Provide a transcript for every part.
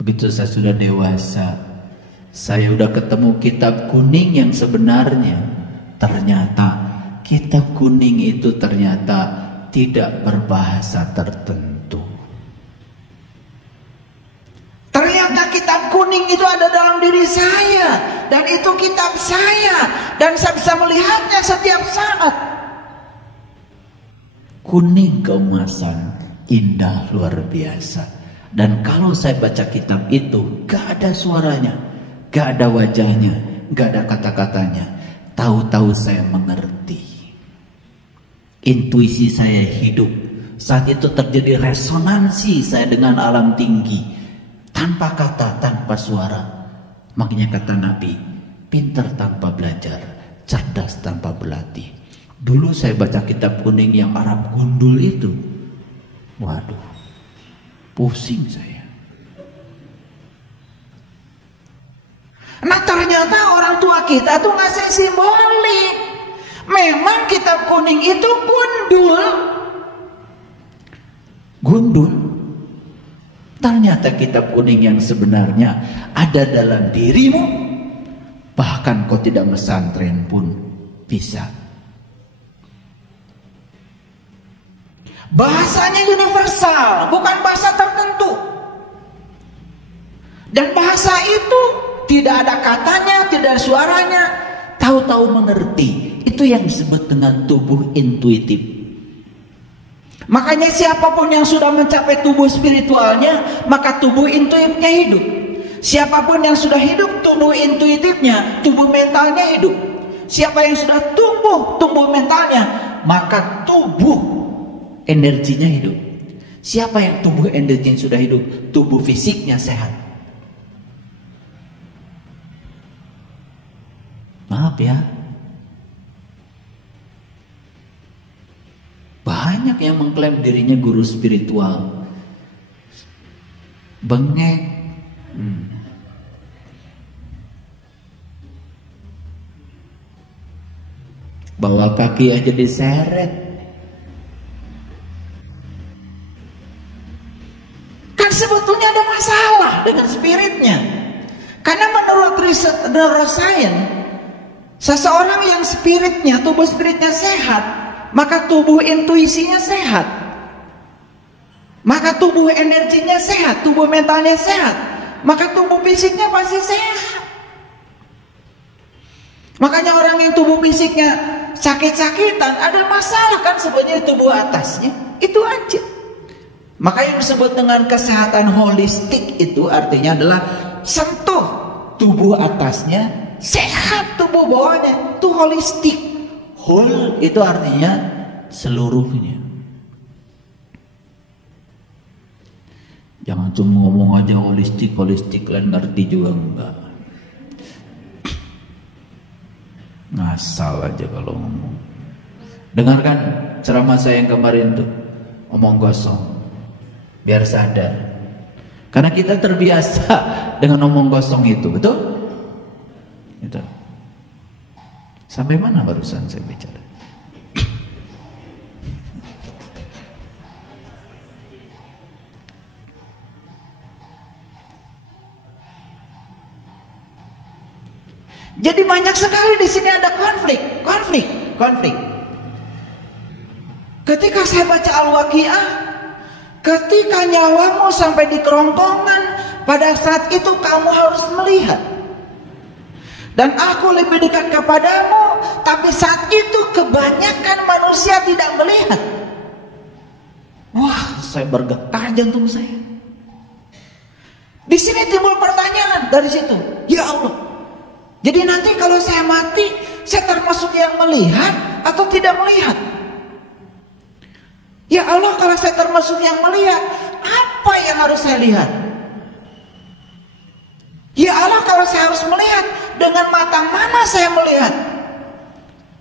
Begitu saya sudah dewasa, saya udah ketemu kitab kuning yang sebenarnya. Ternyata kitab kuning itu ternyata tidak berbahasa tertentu. Ternyata kitab kuning itu ada dalam diri saya, dan itu kitab saya, dan saya bisa melihatnya setiap saat. Kuning keemasan, indah luar biasa. Dan kalau saya baca kitab itu, gak ada suaranya, gak ada wajahnya, gak ada kata-katanya. Tahu-tahu saya mengerti. Intuisi saya hidup. Saat itu terjadi resonansi saya dengan alam tinggi. Tanpa kata, tanpa suara. Makanya kata Nabi, pintar tanpa belajar, cerdas tanpa berlatih. Dulu saya baca kitab kuning yang Arab gundul itu. Waduh, pusing saya. Nah ternyata orang tua kita tuh ngasih simbolik. Memang kitab kuning itu gundul. Gundul. Ternyata kitab kuning yang sebenarnya ada dalam dirimu. Bahkan kau tidak mesantren pun bisa. Bahasanya universal, bukan bahasa tertentu. Dan bahasa itu tidak ada katanya, tidak ada suaranya, tahu-tahu mengerti. Itu yang disebut dengan tubuh intuitif. Makanya siapapun yang sudah mencapai tubuh spiritualnya, maka tubuh intuitifnya hidup. Siapapun yang sudah hidup tubuh intuitifnya, tubuh mentalnya hidup. Siapa yang sudah tumbuh mentalnya, maka tubuh energinya hidup. Siapa yang tubuh energinya sudah hidup, tubuh fisiknya sehat. Maaf ya, banyak yang mengklaim dirinya guru spiritual, bengek, bawa kaki aja diseret. Kan sebetulnya ada masalah dengan spiritnya. Karena menurut riset neuroscience, seseorang yang spiritnya, tubuh spiritnya sehat, maka tubuh intuisinya sehat, maka tubuh energinya sehat, tubuh mentalnya sehat, maka tubuh fisiknya pasti sehat. Makanya orang yang tubuh fisiknya sakit-sakitan, ada masalah kan sebenarnya tubuh atasnya, itu aja. Maka yang disebut dengan kesehatan holistik itu artinya adalah sentuh tubuh atasnya sehat, tubuh bawahnya itu holistik. Whole itu artinya seluruhnya. Jangan cuma ngomong aja holistik, kalian ngerti juga enggak. Ngasal aja kalau ngomong. Dengarkan ceramah saya yang kemarin tuh, omong kosong. Biar sadar. Karena kita terbiasa dengan omong kosong itu, betul? Itu. Sampai mana barusan saya bicara? Jadi banyak sekali di sini ada konflik. Ketika saya baca Al-Waqiah, ketika nyawamu sampai di kerongkongan, pada saat itu kamu harus melihat. Dan aku lebih dekat kepadamu, tapi saat itu kebanyakan manusia tidak melihat. Wah, saya bergetar jantung saya. Di sini timbul pertanyaan dari situ. Ya Allah, jadi nanti kalau saya mati, saya termasuk yang melihat atau tidak melihat? Ya Allah, kalau saya termasuk yang melihat, apa yang harus saya lihat? Ya Allah, kalau saya harus melihat, dengan mata mana saya melihat?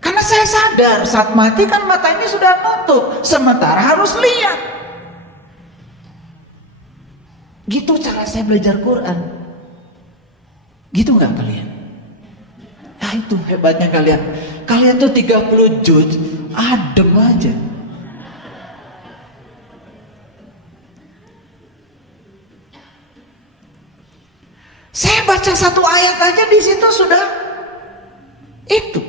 Karena saya sadar saat mati kan mata ini sudah nutup, sementara harus lihat. Gitu cara saya belajar Quran. Gitu gak kalian? Nah itu hebatnya kalian. Kalian tuh 30 juz adem aja. baca satu ayat aja di situ sudah itu.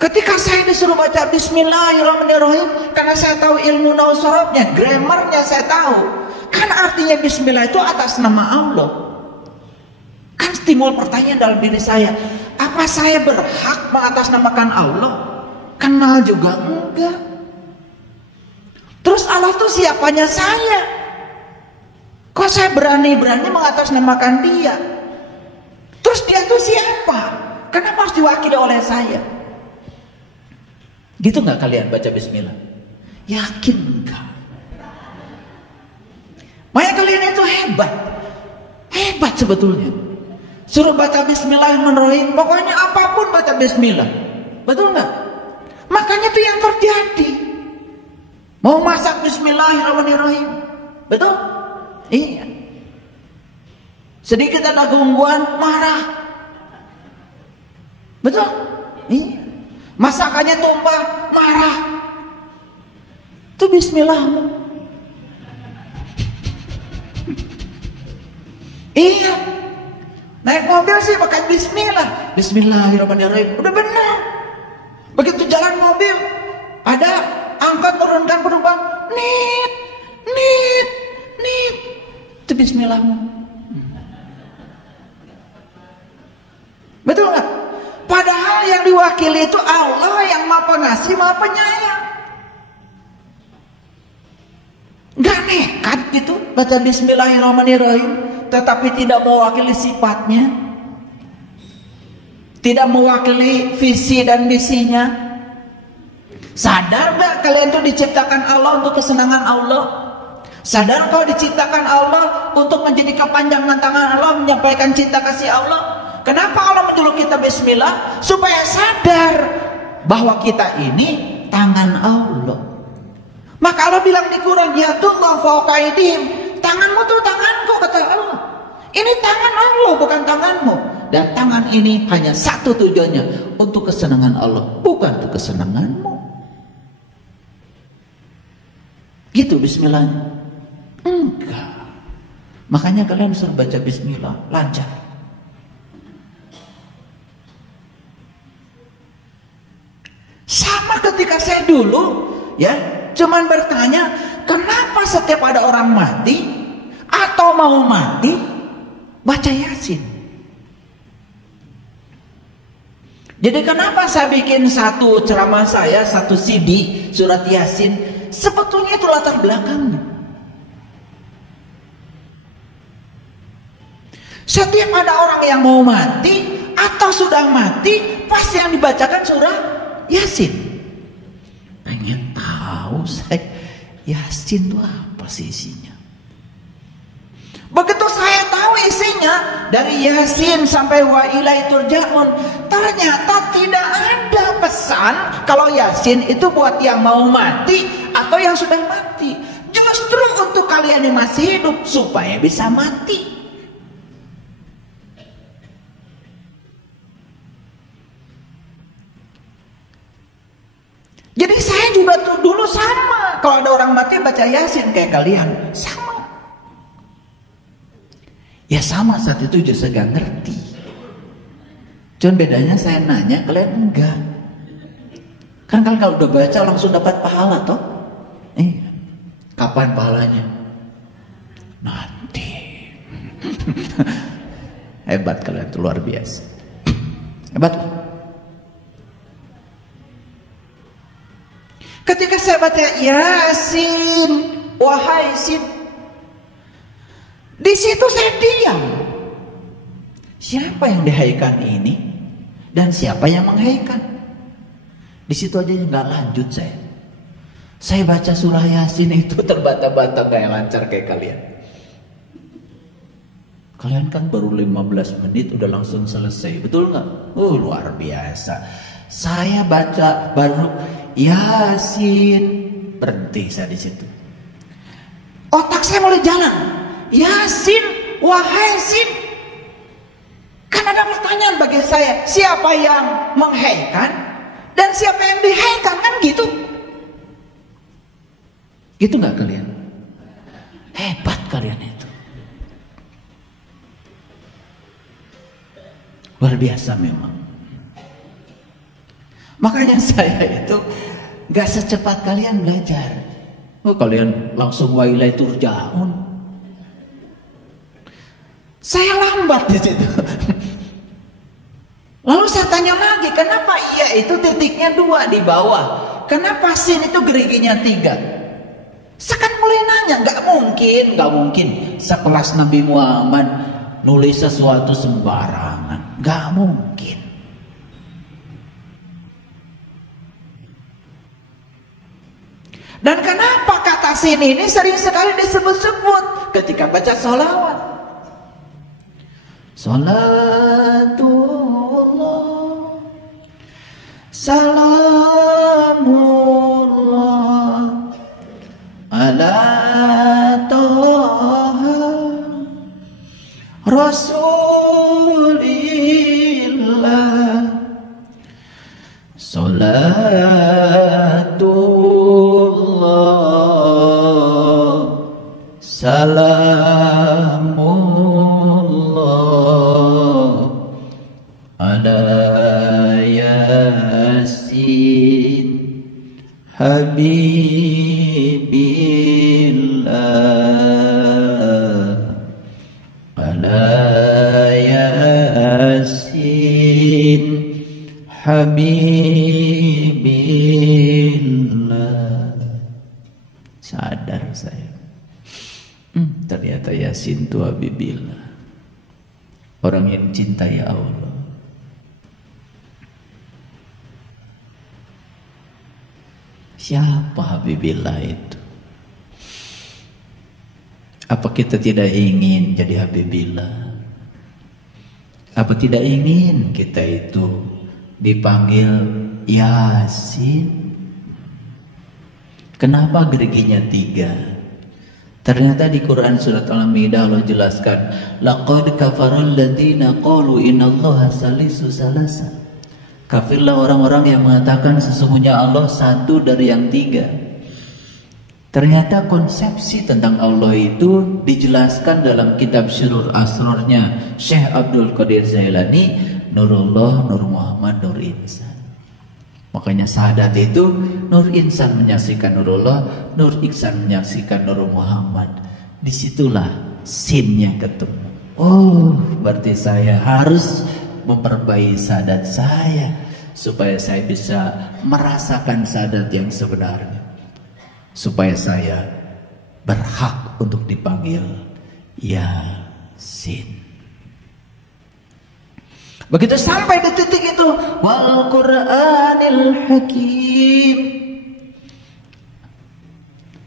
Ketika saya disuruh baca Bismillahirrahmanirrahim, karena saya tahu ilmu nausarabnya, grammarnya saya tahu. Kan artinya Bismillah itu atas nama Allah. Kan timbul pertanyaan dalam diri saya, apa saya berhak mengatasnamakan Allah? Kenal juga enggak. Terus Allah itu siapanya saya? Kok saya berani-berani mengatasnamakan dia? Terus dia itu siapa? Kenapa harus diwakili oleh saya? Gitu nggak kalian baca Bismillah? Yakin enggak? Makanya kalian itu hebat. Hebat sebetulnya. Suruh baca Bismillahirrahmanirrahim, pokoknya apapun baca Bismillah. Betul nggak? Makanya itu yang terjadi. Mau masak Bismillahirrahmanirrahim. Betul? Iya. Sedikit ada gangguan, marah. Betul? Iya. Masakannya tumpah, marah. Itu Bismillahmu. Iya. Naik mobil sih pakai Bismillah. Bismillahirrahmanirrahim. Udah benar. Begitu jalan mobil, ada angkot turunkan penumpang, nit, nit, nit. Itu Bismillahmu. Betul nggak? Padahal yang diwakili itu Allah yang Maha Pengasih, Maha Penyayang. Nggak nekat gitu baca Bismillahirrahmanirrahim, tetapi tidak mewakili sifatnya, tidak mewakili visi dan misinya. Sadar nggak kalian itu diciptakan Allah untuk kesenangan Allah? Sadar kau diciptakan Allah untuk menjadi kepanjangan tangan Allah, menyampaikan cinta kasih Allah? Kenapa Allah menyuruh kita Bismillah? Supaya sadar bahwa kita ini tangan Allah. Maka Allah bilang di Quran, yadullah fawqa aydihim, tanganmu tuh tanganku, kata Allah. Ini tangan Allah, bukan tanganmu. Dan tangan ini hanya satu tujuannya, untuk kesenangan Allah, bukan untuk kesenanganmu. Gitu Bismillahnya? Enggak. Makanya kalian suruh baca Bismillah, lancar. Sama ketika saya dulu, ya, cuman bertanya, kenapa setiap ada orang mati atau mau mati baca Yasin? Jadi kenapa saya bikin satu ceramah saya, satu CD surat Yasin? Sebetulnya itu latar belakangnya. Setiap ada orang yang mau mati atau sudah mati, pasti yang dibacakan surah Yasin. Pengen tahu saya Yasin itu apa sih isinya? Begitu saya tahu isinya, dari Yasin sampai wa ilaihi turja'un, ternyata tidak ada pesan kalau Yasin itu buat yang mau mati atau yang sudah mati. Justru untuk kalian yang masih hidup supaya bisa mati. Jadi saya juga tuh dulu sama. Kalau ada orang mati baca Yasin kayak kalian, sama. Ya sama, saat itu juga saya gak ngerti. Cuman bedanya saya nanya, kalian enggak. Kan kalian kalau udah baca langsung dapat pahala toh? Kapan pahalanya? Nanti. Hebat kalian tuh, luar biasa. Hebat. Ketika saya baca Yasin, wahai Sin, di situ saya diam. Siapa yang dihaikan ini dan siapa yang menghaikan? Di situ aja nggak lanjut saya. Saya baca surah Yasin itu terbata-bata kayak lancar kayak kalian. Kalian kan baru 15 menit udah langsung selesai, betul nggak? Luar biasa. Saya baca baru Yasin, berhenti saya di situ. Otak saya mulai jalan. Yasin, wahai Sin. Kan ada pertanyaan bagi saya, siapa yang menghaikan dan siapa yang dihaikan, kan gitu? Gitu nggak kalian? Hebat kalian itu. Luar biasa memang. Makanya saya itu gak secepat kalian belajar. Oh, kalian langsung wailai turjaun. Saya lambat di situ. Lalu saya tanya lagi, kenapa iya itu titiknya 2 di bawah? Kenapa sin itu geriginya 3? Saya kan mulai nanya, gak mungkin sekelas Nabi Muhammad nulis sesuatu sembarangan, gak mungkin. Dan kenapa kata sin ini sering sekali disebut-sebut ketika baca sholawat? Salatullah, salamullah ala toha rasulillah, salatullah salamullah ala yasin habibillah, ala yasin habibillah. Sadar saya, ternyata Yasin itu habibillah, orang yang cintai Allah. Siapa habibillah itu? Apa kita tidak ingin jadi habibillah? Apa tidak ingin kita itu dipanggil Yasin? Kenapa geriginya 3? Ternyata di Quran surat Al-Maidah Allah jelaskan, laqad kafaral ladzina qalu innallaha salisu salasa. Kafirlah orang-orang yang mengatakan sesungguhnya Allah satu dari yang 3. Ternyata konsepsi tentang Allah itu dijelaskan dalam kitab Syurur Asrornya Syekh Abdul Qadir Zailani, Nurullah, Nur Muhammad, Nur Insan. Makanya syahadat itu Nur Insan menyaksikan Nurullah, Nur Ihsan menyaksikan Nur Muhammad. Disitulah sinnya ketemu. Oh, berarti saya harus memperbaiki syahadat saya supaya saya bisa merasakan syahadat yang sebenarnya, supaya saya berhak untuk dipanggil Yasin. Begitu sampai di titik itu, wal Qur'anil Hakim,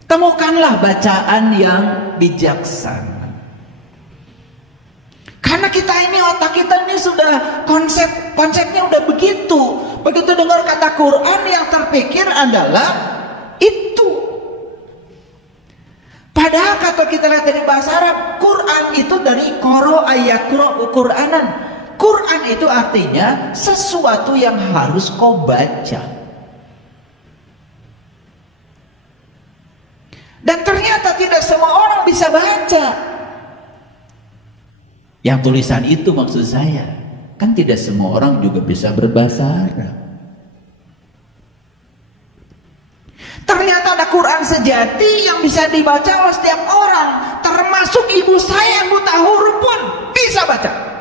temukanlah bacaan yang bijaksana. Karena kita ini, otak kita ini sudah konsepnya udah begitu. Begitu dengar kata Quran, yang terpikir adalah itu. Padahal kata kita lihat dari bahasa Arab, Quran itu dari qara ayaqra'u Qur'anan. Quran itu artinya sesuatu yang harus kau baca. Dan ternyata tidak semua orang bisa baca. Yang tulisan itu maksud saya, kan tidak semua orang juga bisa berbahasa Arab. Ternyata ada Quran sejati yang bisa dibaca oleh setiap orang, termasuk ibu saya yang buta huruf pun bisa baca.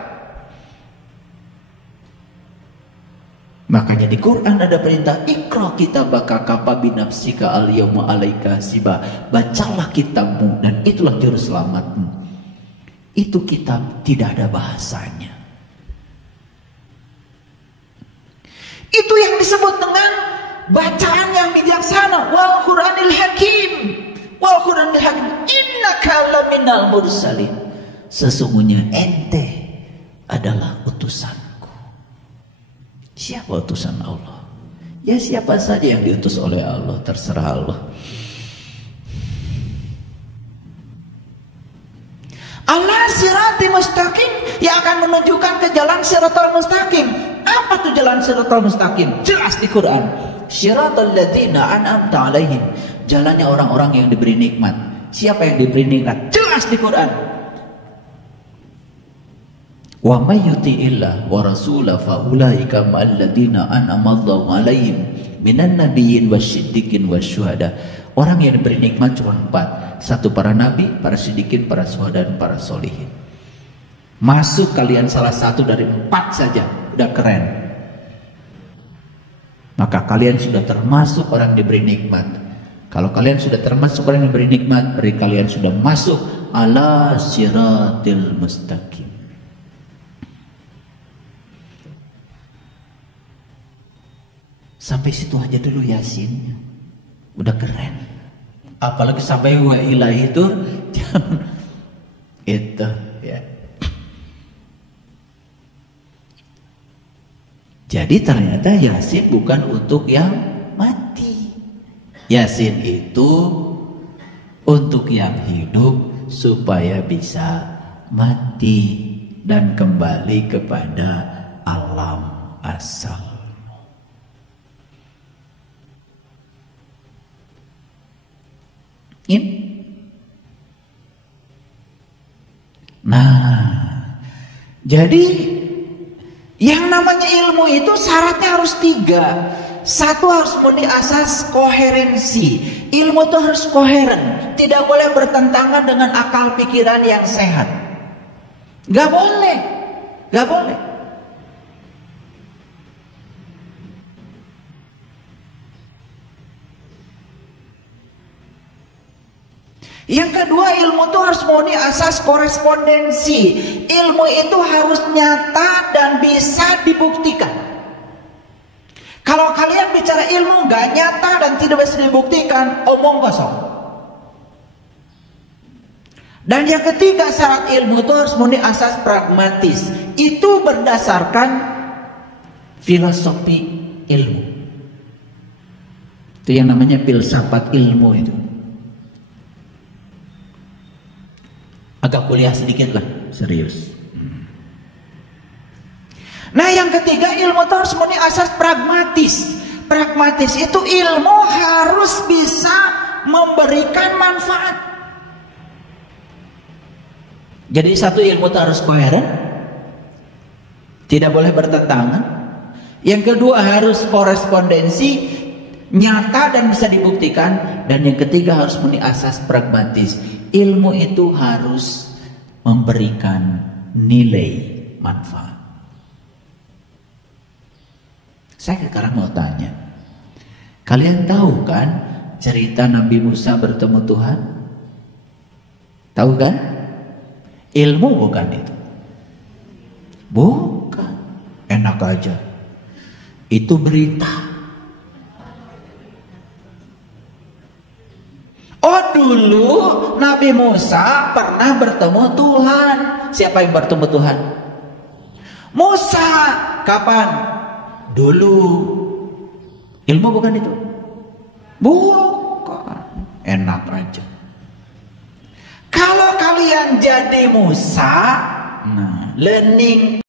Makanya di Quran ada perintah, Iqra kitabaka kafa binafsika al-yawma 'alaika hasiba. Bacalah kitabmu dan itulah juru selamatmu. Itu kitab tidak ada bahasanya. Itu yang disebut dengan bacaan yang bijaksana. Wal Qur'anil Hakim, wal Qur'anil Hakim, innaka laminal mursalin. Sesungguhnya ente adalah utusanku. Siapa utusan Allah? Ya siapa saja yang diutus oleh Allah, terserah Allah. Allah sirati mustaqim, yang akan menunjukkan ke jalan siratal mustaqim. Apa tuh jalan siratal mustaqim? Jelas di Quran. Siratal ladzina an'amta 'alaihim, jalannya orang-orang yang diberi nikmat. Siapa yang diberi nikmat? Jelas di Quran. Wa may yuti'illah wa rasulah fa ulaika ma'al ladzina an'ama Allahu 'alaihim minan nabiyyin wasyiddiqin wasyuhada. Orang yang diberi nikmat cuma 4. 1 para nabi, para siddiqin, para syuhada, dan para solihin. Masuk kalian salah satu dari 4 saja, udah keren. Maka kalian sudah termasuk orang diberi nikmat. Kalau kalian sudah termasuk orang yang diberi nikmat, berarti kalian sudah masuk ala siratil mustaqim. Sampai situ aja dulu Yasinnya, udah keren. Apalagi sampai wa ilahi itu, itu ya. Jadi ternyata Yasin bukan untuk yang mati. Yasin itu untuk yang hidup supaya bisa mati dan kembali kepada alam asal. Nah, jadi yang namanya ilmu itu syaratnya harus 3. 1 harus memenuhi asas koherensi. Ilmu itu harus koheren, tidak boleh bertentangan dengan akal pikiran yang sehat. Gak boleh, gak boleh. Yang kedua, ilmu itu harus memenuhi asas korespondensi. Ilmu itu harus nyata dan bisa dibuktikan. Kalau kalian bicara ilmu gak nyata dan tidak bisa dibuktikan, omong kosong. Dan yang ketiga, syarat ilmu itu harus memenuhi asas pragmatis. Itu berdasarkan filosofi ilmu. Itu yang namanya filsafat ilmu itu. Agak kuliah sedikit lah, serius. Nah yang ketiga, ilmu itu harus memenuhi asas pragmatis. Pragmatis itu ilmu harus bisa memberikan manfaat. Jadi satu, ilmu itu harus koheren, tidak boleh bertentangan. Yang kedua, harus korespondensi, nyata dan bisa dibuktikan. Dan yang ketiga, harus memenuhi asas pragmatis. Ilmu itu harus memberikan nilai manfaat. Saya sekarang mau tanya, kalian tahu kan cerita Nabi Musa bertemu Tuhan? Tahu kan? Ilmu bukan itu? Bukan. Enak aja. Itu berita. Oh dulu Nabi Musa pernah bertemu Tuhan. Siapa yang bertemu Tuhan? Musa. Kapan? Dulu. Ilmu bukan itu? Bukan. Enak aja. Kalau kalian jadi Musa, nah, learning